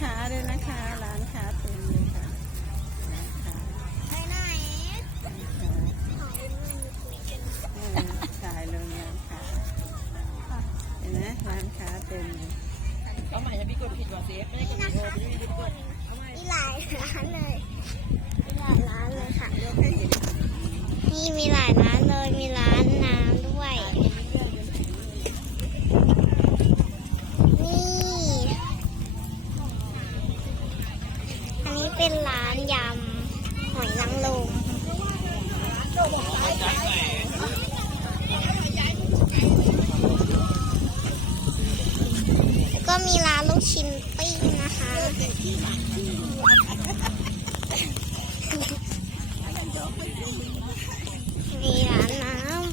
ค้าด้วยนะคะ ร้านค้าเต็มเลยค่ะร้านค้าไปไหนเออถ่ายลงร้านค้าเห็นไหมร้านค้าเต็มเลยเอาใหม่จะมีกดผิดกว่าเซฟไม่ได้กดผิดโทรไม่ได้มีกดเอาใหม่มีหลายร้านเลยมีหลายร้านเลยค่ะยกให้เห็นนี่มีหลายร้านเลยมีร้าน หอยนางรมแล้วก็มีร้านลูกชิ้นปิ้งนะคะ มีร้านน้ำ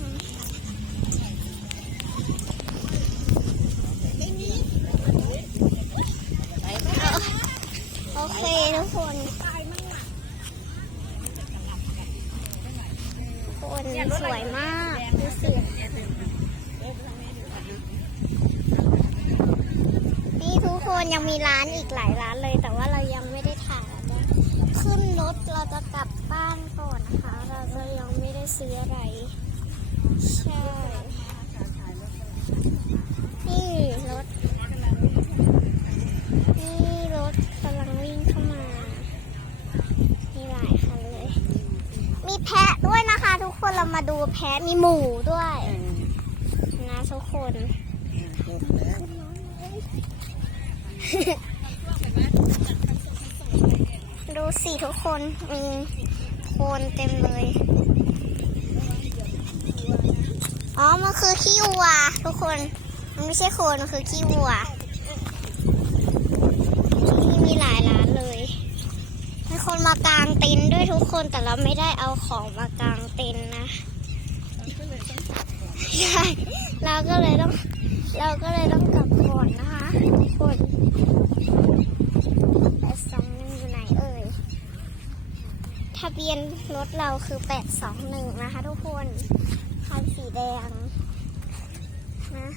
โอเคทุกคนค นสวยมากดูสินี่ทุกคนยังมีร้านอีกหลายร้านเลย แต่ว่าเรายังไม่ได้ถ่ายนะขึ้นรถเราจะกลับบ้านก่อนนะคะ เราจะยังไม่ได้ซื้ออะไร ใช่ นี่รถ นี่รถกำลังวิ่งเข้ามา มีหลายคันเลย มีแพะด้วยนะ คะทุกคนเรามาดูแพะมีหมูด้วยเออนะทุกคนเต็มแล้วดูสิทุกคนมีโคนเต็มเลย อ๋อ มันคือขี้วัวทุกคน มันไม่ใช่โคน มันคือขี้วัวที่มีหลายร้านเลย มีคนมากางเต็นท์ด้วยทุก คนแต่เราไม่ได้เอาของมากางเต็นนะใช่เราก็เลยต้อง เราก็เลยต้องกลับก่อนนะคะทุกคนแปดสองหนึ่งอยู่ไหนเอ่ยทะเบียนรถเราคือแปดสองหนึ่งนะคะทุกคนคันสีแดงนะ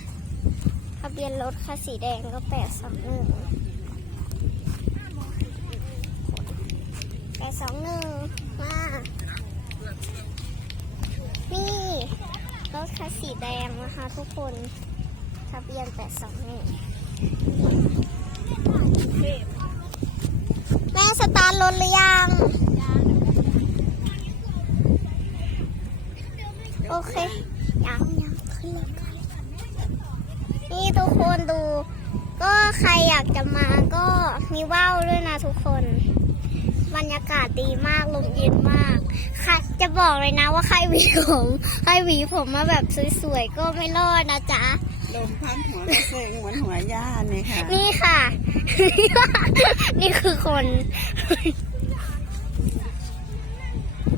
ทะเบียนรถคันสีแดงก็แปดสองหนึ่งแปด สองหนึ่งมา นี่รถคันสีแดงนะคะทุกคนทะเบียนแปดสองหนึ่งแม่สตาร์ทรถหรือยัง โอเคยังยังขึ้นนนี่ทุกคนดู ก็ใครอยากจะมาก็มีว่าวด้วยนะทุกคน บรรยากาศดีมากลมเย็นมากใครจะบอกเลยนะว่าใครหวีผมใครหวีผมมาแบบสวยๆก็ไม่รอดนะจ๊ะลมพัดหัวกระเพงเหมือนหัวย่าเนี่ยค่ะ นี่ค่ะ นี่คือคน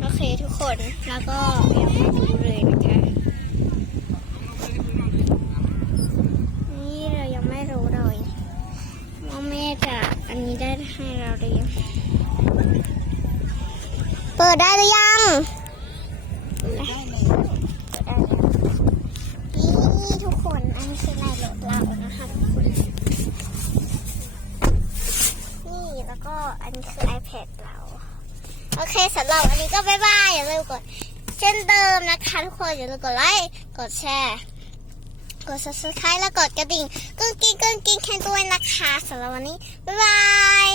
โอเคทุกคนแล้วก็ยังไม่ดูเลยนะคะนี่เรายังไม่รู้เลยว่าแม่จะอันนี้ได้ให้เราหรือยัง เปิดได้หรือยังเปิดได้แล้วนี่ทุกคน อันนี้คือในรถเรานะคะทุกคน นี่แล้วก็อันนี้คือ iPad เรา โอเคสำหรับอันนี้ก็บ๊ายบาย อย่าลืมกดเช่นเดิมนะคะทุกคน อย่าลืมกดไลค์ กดแชร์ กด subscribe แล้วกดกระดิ่งกุ้งกิ้งกุ้งกิ้งแค่ด้วยนะคะสำหรับวันนี้ บ๊ายบาย